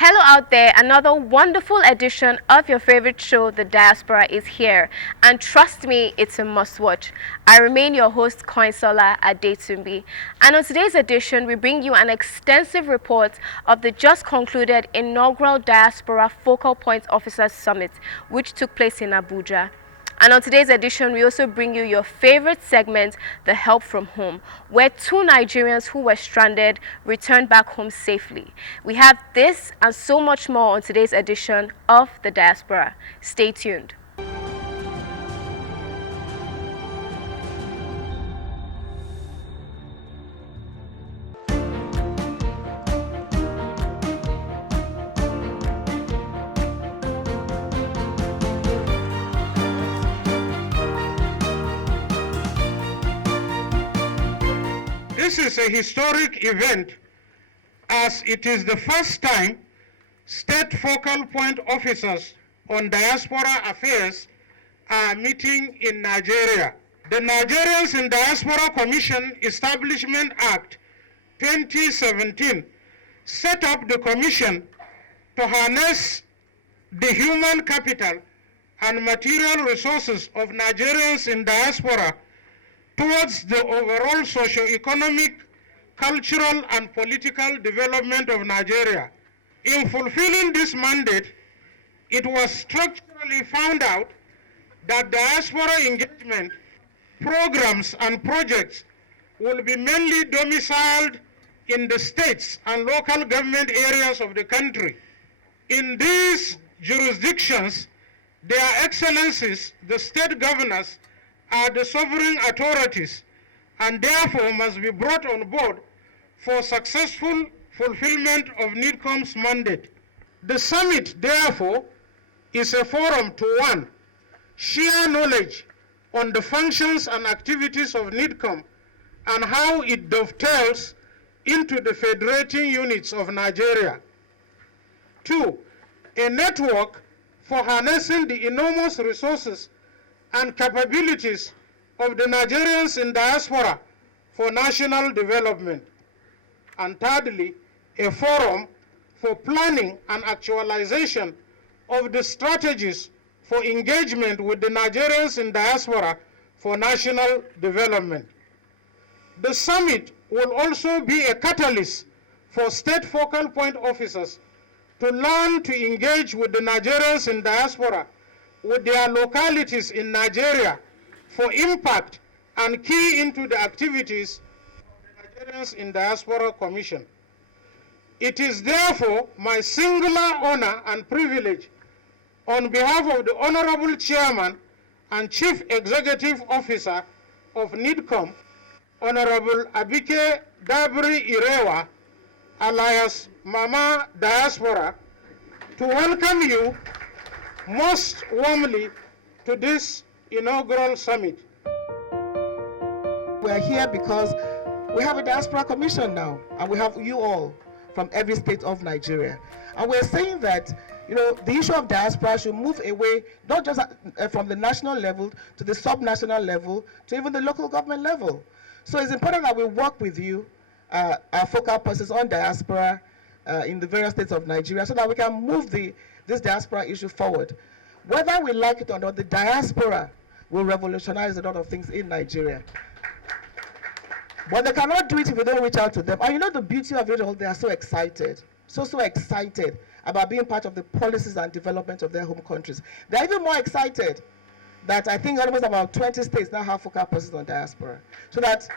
Hello out there, another wonderful edition of your favorite show, The Diaspora, is here. And trust me, it's a must watch. I remain your host, Koinsola Adetumbi. And on today's edition, we bring you an extensive report of the just concluded inaugural Diaspora Focal Point Officers Summit, which took place in Abuja. And on today's edition, we also bring you your favorite segment, The Help from Home, where two Nigerians who were stranded returned back home safely. We have this and so much more on today's edition of The Diaspora. Stay tuned. This is a historic event as it is the first time state focal point officers on diaspora affairs are meeting in Nigeria. The Nigerians in Diaspora Commission Establishment Act 2017 set up the commission to harness the human capital and material resources of Nigerians in diaspora towards the overall socio-economic, cultural, and political development of Nigeria. In fulfilling this mandate, it was structurally found out that diaspora engagement programs and projects will be mainly domiciled in the states and local government areas of the country. In these jurisdictions, their excellencies, the state governors, are the sovereign authorities and therefore must be brought on board for successful fulfillment of NIDCOM's mandate. The summit, therefore, is a forum to one, share knowledge on the functions and activities of NIDCOM and how it dovetails into the federating units of Nigeria. Two, a network for harnessing the enormous resources and capabilities of the Nigerians in diaspora for national development. And thirdly, a forum for planning and actualization of the strategies for engagement with the Nigerians in diaspora for national development. The summit will also be a catalyst for state focal point officers to learn to engage with the Nigerians in diaspora with their localities in Nigeria for impact and key into the activities of the Nigerians in Diaspora Commission. It is therefore my singular honor and privilege on behalf of the Honorable Chairman and Chief Executive Officer of NIDCOM, Honorable Abike Dabri Irewa, alias Mama Diaspora, to welcome you most warmly to this inaugural summit. We're here because we have a diaspora commission now, and we have you all from every state of Nigeria. And we're saying that, the issue of diaspora should move away, not just from the national level to the sub-national level to even the local government level. So it's important that we work with you, our focal persons on diaspora in the various states of Nigeria, so that we can move this diaspora issue forward. Whether we like it or not, the diaspora will revolutionize a lot of things in Nigeria. But they cannot do it if we don't reach out to them. And the beauty of it all, they are so excited, so excited about being part of the policies and development of their home countries. They're even more excited that I think almost about 20 states now have focal persons on diaspora. So that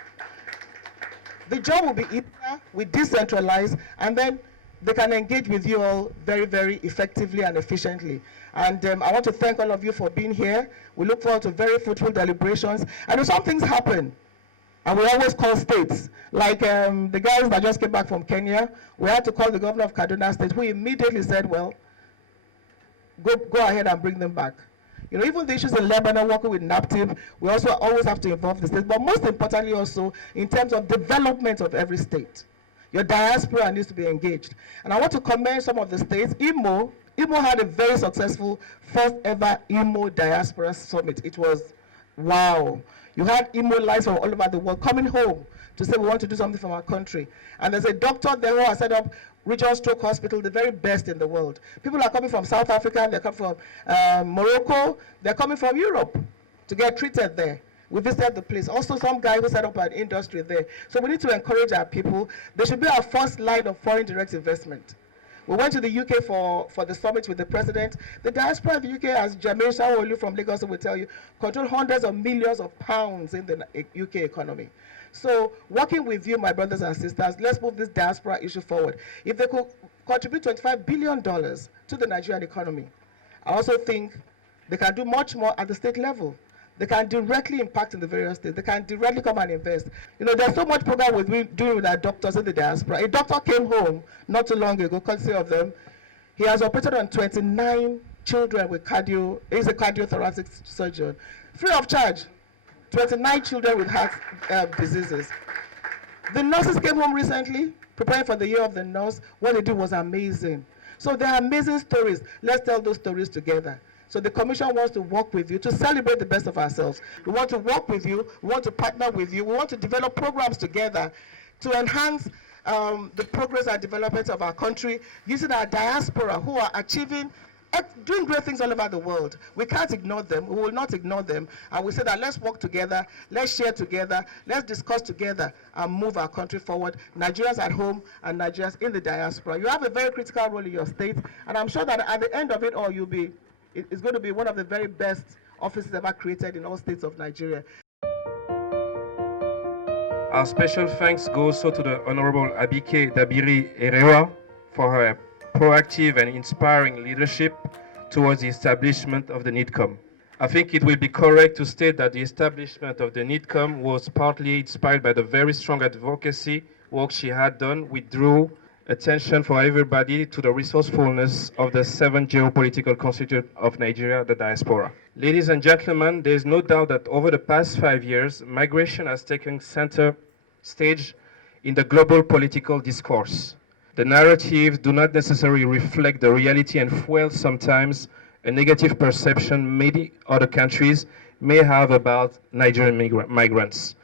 the job will be easier, we decentralize, and then they can engage with you all very, very effectively and efficiently. And I want to thank all of you for being here. We look forward to very fruitful deliberations. And if some things happen, and we always call states, like the guys that just came back from Kenya, we had to call the governor of Kaduna State, who immediately said, well, go ahead and bring them back. Even the issues in Lebanon, working with NAPTIP, we also always have to involve the states, but most importantly also in terms of development of every state. Your diaspora needs to be engaged. And I want to commend some of the states. Imo had a very successful first ever Imo Diaspora Summit. It was wow. You had Imo lights from all over the world coming home to to say we want to do something from our country. And there's a doctor there who has set up Regional Stroke Hospital, the very best in the world. People are coming from South Africa, they're coming from Morocco, they're coming from Europe to get treated there. We visited the place. Also, some guy who set up an industry there. So we need to encourage our people. They should be our first line of foreign direct investment. We went to the UK for the summit with the president. The diaspora of the UK, as Jermaine Shawolu from Lagos will tell you, control hundreds of millions of pounds in the UK economy. So working with you, my brothers and sisters, let's move this diaspora issue forward. If they could contribute $25 billion to the Nigerian economy, I also think they can do much more at the state level. They can directly impact in the various states. They can directly come and invest. You know, there's so much program we're doing with our doctors in the diaspora. A doctor came home not too long ago, courtesy of them. He has operated on 29 children with he's a cardiothoracic surgeon, free of charge. 29 children with heart diseases. The nurses came home recently, preparing for the year of the nurse. What they did was amazing. So there are amazing stories. Let's tell those stories together. So the Commission wants to work with you to celebrate the best of ourselves. We want to work with you. We want to partner with you. We want to develop programs together to enhance the progress and development of our country using our diaspora who are achieving, doing great things all over the world. We can't ignore them. We will not ignore them. And we say that let's work together, let's share together, let's discuss together and move our country forward. Nigerians at home and Nigerians in the diaspora. You have a very critical role in your state, and I'm sure that at the end of it all, it's going to be one of the very best offices ever created in all states of Nigeria. Our special thanks goes also to the Honorable Abike Dabiri Erewa for her proactive and inspiring leadership towards the establishment of the NIDCOM. I think it will be correct to state that the establishment of the NIDCOM was partly inspired by the very strong advocacy work she had done, which drew attention for everybody to the resourcefulness of the 7 geopolitical constituent of Nigeria, the diaspora. Ladies and gentlemen, there is no doubt that over the past 5 years, migration has taken center stage in the global political discourse. The narratives do not necessarily reflect the reality and fuel sometimes a negative perception many other countries may have about Nigerian migrants.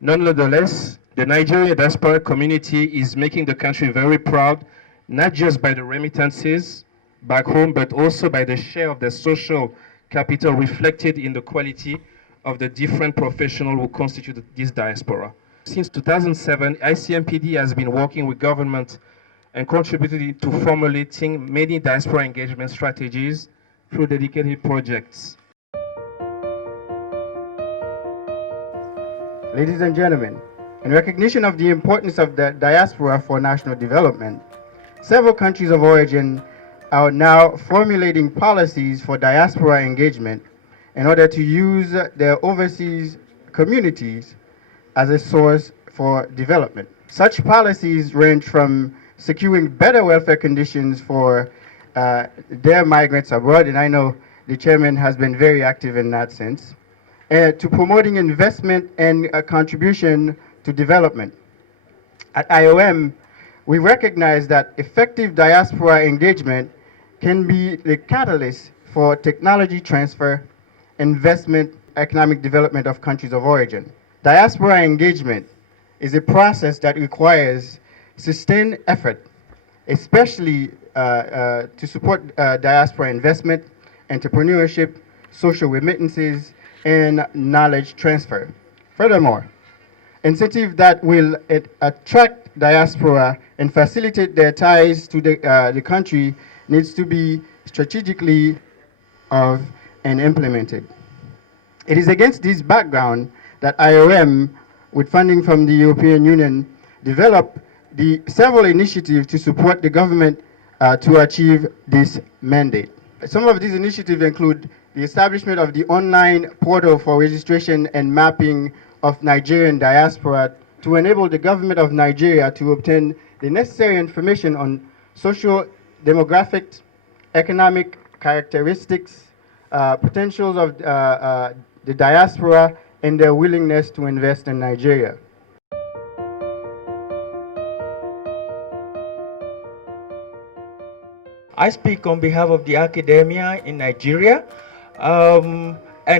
Nonetheless, the Nigerian diaspora community is making the country very proud, not just by the remittances back home, but also by the share of the social capital reflected in the quality of the different professionals who constitute this diaspora. Since 2007, ICMPD has been working with government and contributed to formulating many diaspora engagement strategies through dedicated projects. Ladies and gentlemen, in recognition of the importance of the diaspora for national development, several countries of origin are now formulating policies for diaspora engagement in order to use their overseas communities as a source for development. Such policies range from securing better welfare conditions for their migrants abroad, and I know the chairman has been very active in that sense, to promoting investment and a contribution to development. At IOM, we recognize that effective diaspora engagement can be the catalyst for technology transfer, investment, economic development of countries of origin. Diaspora engagement is a process that requires sustained effort, especially to support diaspora investment, entrepreneurship, social remittances, and knowledge transfer. Furthermore, incentive that will attract diaspora and facilitate their ties to the country needs to be strategically of and implemented. It is against this background that IOM, with funding from the European Union, developed the several initiatives to support the government to achieve this mandate. Some of these initiatives include the establishment of the online portal for registration and mapping of Nigerian diaspora to enable the government of Nigeria to obtain the necessary information on social, demographic, economic characteristics, potentials of the diaspora, and their willingness to invest in Nigeria. I speak on behalf of the academia in Nigeria, and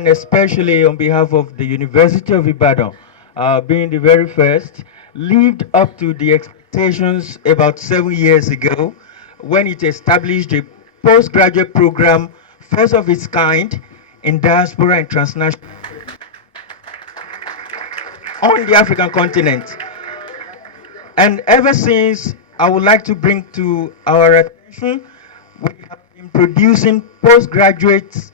especially on behalf of the University of Ibadan, being the very first lived up to the expectations about 7 years ago when it established a postgraduate program, first of its kind, in diaspora and transnational on the African continent. And ever since, I would like to bring to our attention, we have been producing postgraduates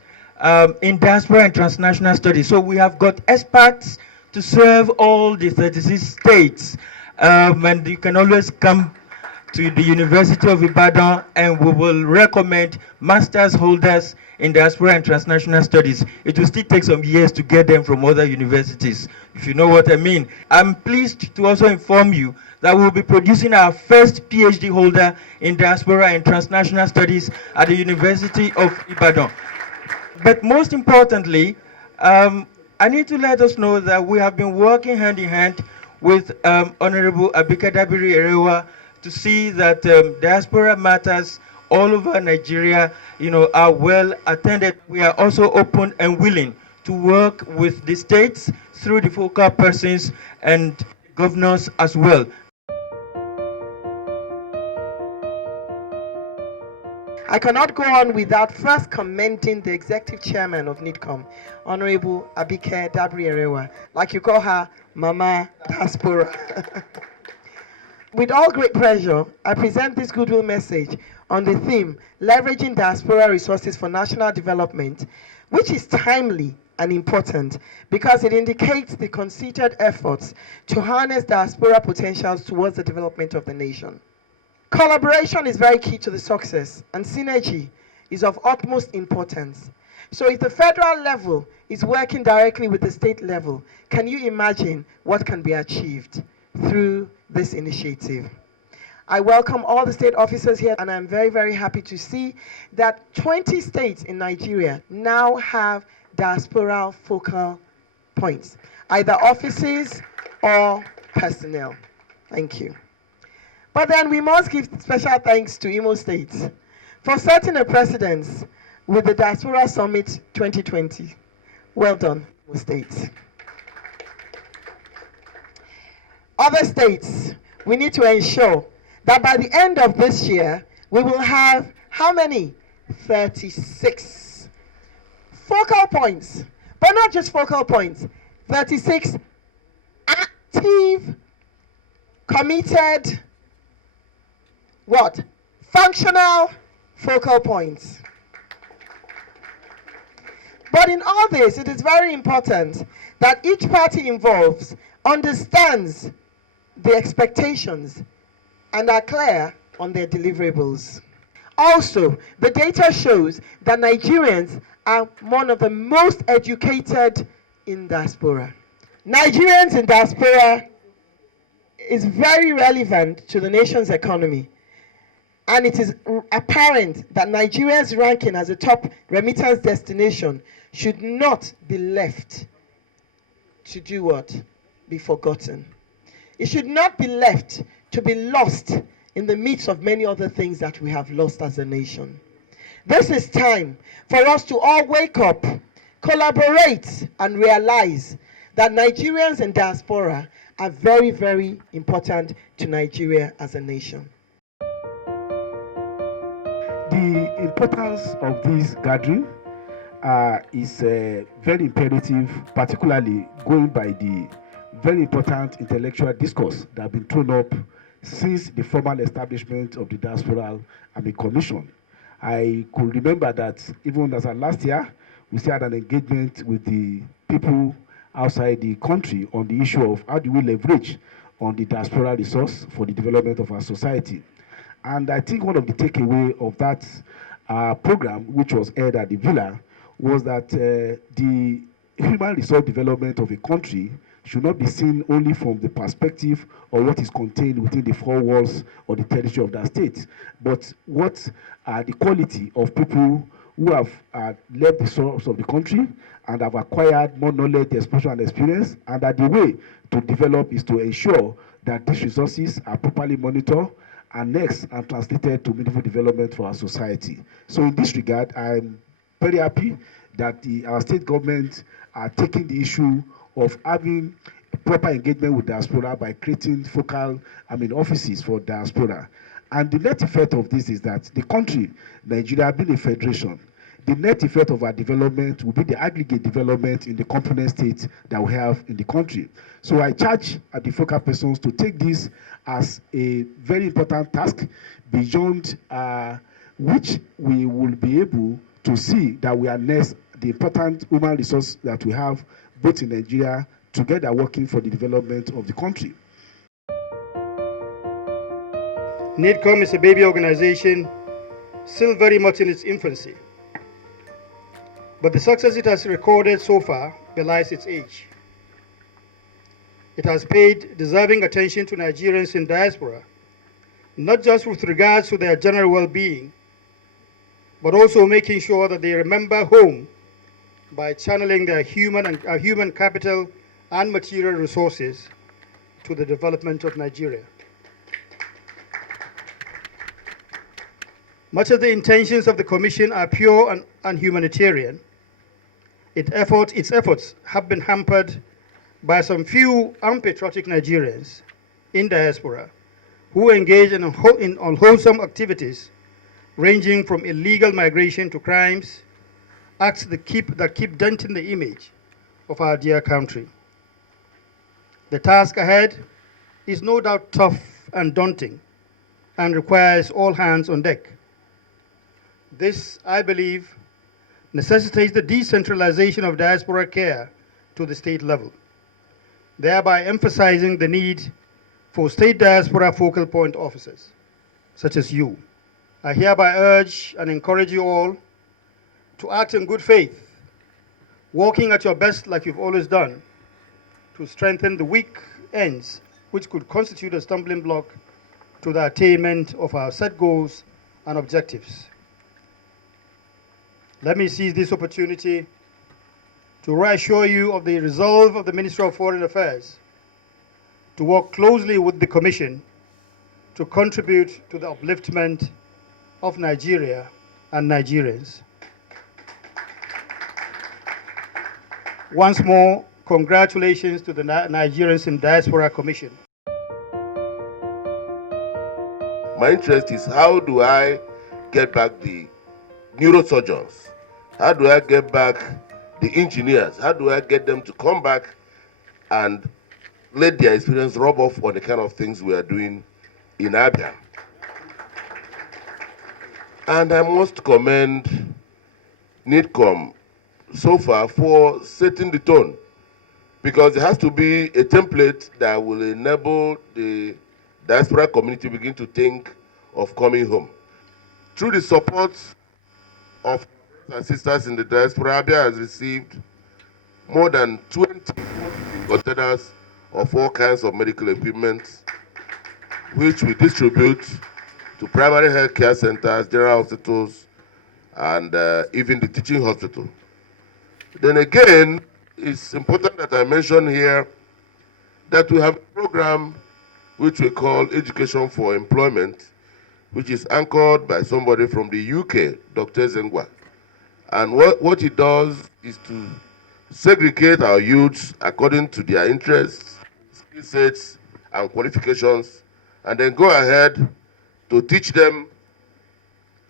in diaspora and transnational studies. So we have got experts to serve all the 36 states. And you can always come to the University of Ibadan, and we will recommend master's holders in diaspora and transnational studies. It will still take some years to get them from other universities, if you know what I mean. I'm pleased to also inform you that we'll be producing our first PhD holder in diaspora and transnational studies at the University of Ibadan. But most importantly, I need to let us know that we have been working hand in hand with Honorable Abike Dabiri Erewa to see that diaspora matters all over Nigeria, are well attended. We are also open and willing to work with the states through the focal persons and governors as well. I cannot go on without first commending the executive chairman of NIDCOM, Honorable Abike Dabiri Erewa, like you call her Mama Diaspora. With all great pleasure, I present this goodwill message on the theme, Leveraging Diaspora Resources for National Development, which is timely and important because it indicates the concerted efforts to harness diaspora potentials towards the development of the nation. Collaboration is very key to the success, and synergy is of utmost importance. So if the federal level is working directly with the state level, can you imagine what can be achieved through this initiative? I welcome all the state officers here, and I'm very, very happy to see that 20 states in Nigeria now have diaspora focal points, either offices or personnel. Thank you. But then we must give special thanks to Imo State for setting a precedence with the Diaspora Summit 2020. Well done, Imo State. Other states, we need to ensure that by the end of this year, we will have how many? 36 focal points. But not just focal points, 36 active, committed, what? Functional focal points. But in all this, it is very important that each party involved understands the expectations and are clear on their deliverables. Also, the data shows that Nigerians are one of the most educated in diaspora. Nigerians in diaspora is very relevant to the nation's economy. And it is apparent that Nigeria's ranking as a top remittance destination should not be left to do what? Be forgotten. It should not be left to be lost in the midst of many other things that we have lost as a nation. This is time for us to all wake up, collaborate, and realize that Nigerians in diaspora are very, very important to Nigeria as a nation. The importance of this gathering is very imperative, particularly going by the very important intellectual discourse that has been thrown up since the formal establishment of the Diaspora Commission. I could remember that even as of last year, we still had an engagement with the people outside the country on the issue of how do we leverage on the diaspora resource for the development of our society. And I think one of the takeaway of that program, which was held at the Villa, was that the human resource development of a country should not be seen only from the perspective of what is contained within the four walls or the territory of that state, but what are the quality of people who have left the source of the country and have acquired more knowledge, exposure, and experience, and that the way to develop is to ensure that these resources are properly monitored, annexed, and translated to meaningful development for our society. So in this regard, I'm very happy that our state government are taking the issue of having proper engagement with diaspora by creating focal, offices for diaspora. And the net effect of this is that the country, Nigeria, being a federation, the net effect of our development will be the aggregate development in the component states that we have in the country. So I charge the focal persons to take this as a very important task beyond which we will be able to see that we harness the important human resource that we have both in Nigeria together working for the development of the country. NIDCOM is a baby organization still very much in its infancy. But the success it has recorded so far belies its age. It has paid deserving attention to Nigerians in diaspora, not just with regards to their general well-being, but also making sure that they remember home by channeling their human capital and material resources to the development of Nigeria. Much of the intentions of the Commission are pure and humanitarian. Its efforts have been hampered by some few unpatriotic Nigerians in diaspora who engage in unwholesome activities ranging from illegal migration to crimes, acts that keep denting the image of our dear country. The task ahead is no doubt tough and daunting and requires all hands on deck. This, I believe, necessitates the decentralization of diaspora care to the state level, thereby emphasizing the need for state diaspora focal point officers, such as you. I hereby urge and encourage you all to act in good faith, working at your best like you've always done, to strengthen the weak ends which could constitute a stumbling block to the attainment of our set goals and objectives. Let me seize this opportunity to reassure you of the resolve of the Ministry of Foreign Affairs to work closely with the Commission to contribute to the upliftment of Nigeria and Nigerians. Once more, congratulations to the Nigerians in Diaspora Commission. My interest is how do I get back the neurosurgeons? How do I get back the engineers? How do I get them to come back and let their experience rub off on the kind of things we are doing in Abia? And I must commend NIDCOM so far for setting the tone, because there has to be a template that will enable the diaspora community begin to think of coming home. Through the support of and sisters in the diaspora, Abia has received more than 20 containers of all kinds of medical equipment, which we distribute to primary health care centers, general hospitals, and even the teaching hospital. Then again, it's important that I mention here that we have a program which we call Education for Employment, which is anchored by somebody from the UK, Dr. Zengwa. And what it does is to segregate our youths according to their interests, skill sets, and qualifications, and then go ahead to teach them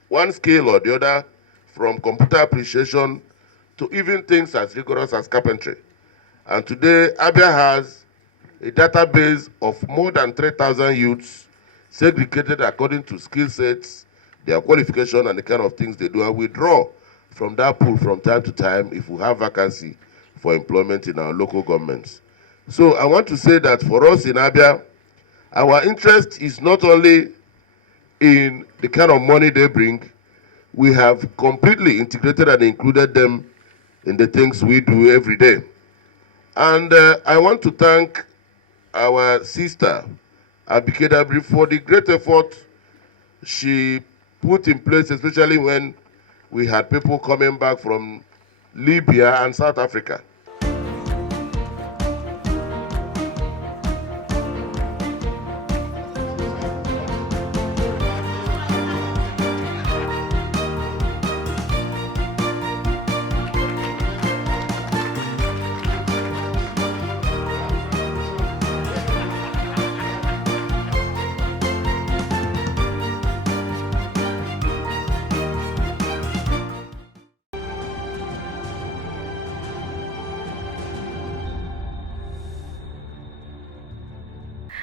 one skill or the other, from computer appreciation to even things as rigorous as carpentry. And today, Abia has a database of more than 3,000 youths segregated according to skill sets, their qualification, and the kind of things they do. And we draw from that pool from time to time if we have vacancy for employment in our local governments. So I want to say that for us in Abia, our interest is not only in the kind of money they bring, we have completely integrated and included them in the things we do every day. And I want to thank our sister, Abike Dabiri, for the great effort she put in place, especially when we had people coming back from Libya and South Africa.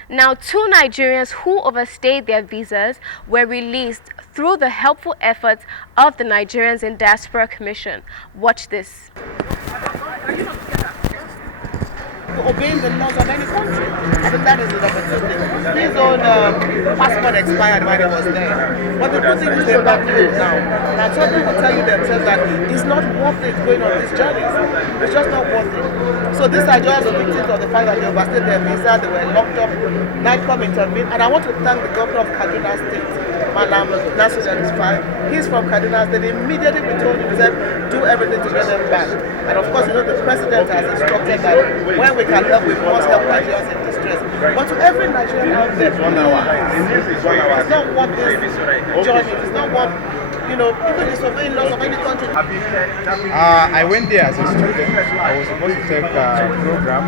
Now, 2 Nigerians who overstayed their visas were released through the helpful efforts of the Nigerians in Diaspora Commission. Watch this. Obeying the laws of any country. I think that is the number 2 thing. His own passport expired when he was there. But the good thing is they're back home now. And some people tell you themselves that it's not worth it going on these journeys. It's just not worth it. So these are just victims of the fact that they overstayed their visa, they were locked up, NICOM intervened. And I want to thank the governor of Kaduna State, Malam Nasir El-Rufai. He's from Kaduna State. Immediately we told him, we said, do everything to get them back. And of course, you know, the president has instructed that when we can help, we must help Nigerians in distress. But to every Nigerian out there, it's not what this journey, it's not what, you know, even the surveying laws of any country. I went there as a student. I was supposed to take a program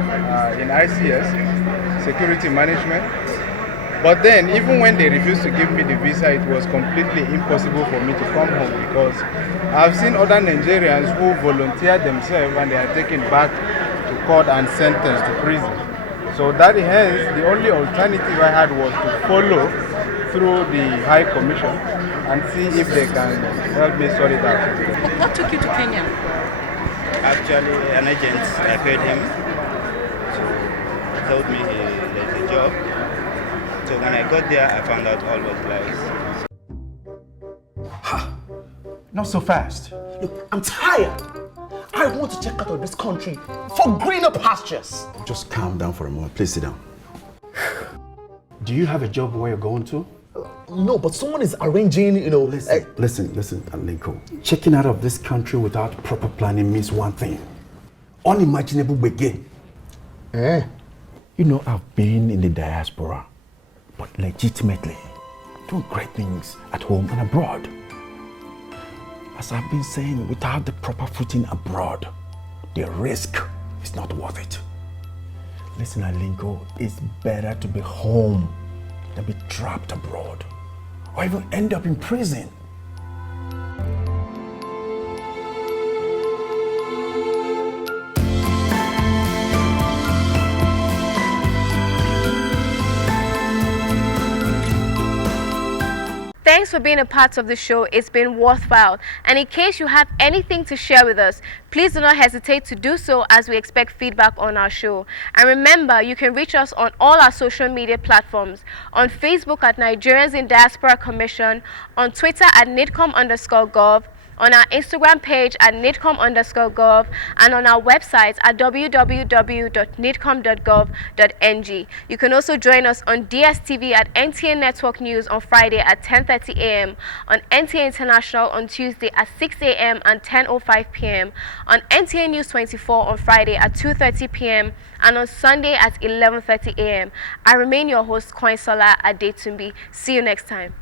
in ICS, security management. But then, even when they refused to give me the visa, it was completely impossible for me to come home because I've seen other Nigerians who volunteered themselves and they are taken back to court and sentenced to prison. So that hence, the only alternative I had was to follow through the High Commission and see if they can help me sort it out. What took you to Kenya? Actually, an agent, I paid him to told me there's a job. So when I got there, I found out all was lies. Ha! Not so fast. Look, I'm tired. I want to check out of this country for greener pastures. Just calm down for a moment. Please sit down. Do you have a job where you're going to? No, but someone is arranging, you know... Listen, Alinko. Checking out of this country without proper planning means one thing. Unimaginable begin. You know, I've been in the diaspora, but legitimately doing great things at home and abroad. As I've been saying, without the proper footing abroad, the risk is not worth it. Listen, Alinko, it's better to be home than be trapped abroad, or even end up in prison. Thanks for being a part of the show. It's been worthwhile. And in case you have anything to share with us, please do not hesitate to do so as we expect feedback on our show. And remember, you can reach us on all our social media platforms. On Facebook at Nigerians in Diaspora Commission, on Twitter at nidcom_gov, on our Instagram page at nidcom_gov, and on our website at www.nidcom.gov.ng. You can also join us on DSTV at NTN Network News on Friday at 10:30 a.m., on NTN International on Tuesday at 6 a.m. and 10:05 p.m., on NTN News 24 on Friday at 2:30 p.m., and on Sunday at 11:30 a.m. I remain your host, Koinsola Adetumbi. See you next time.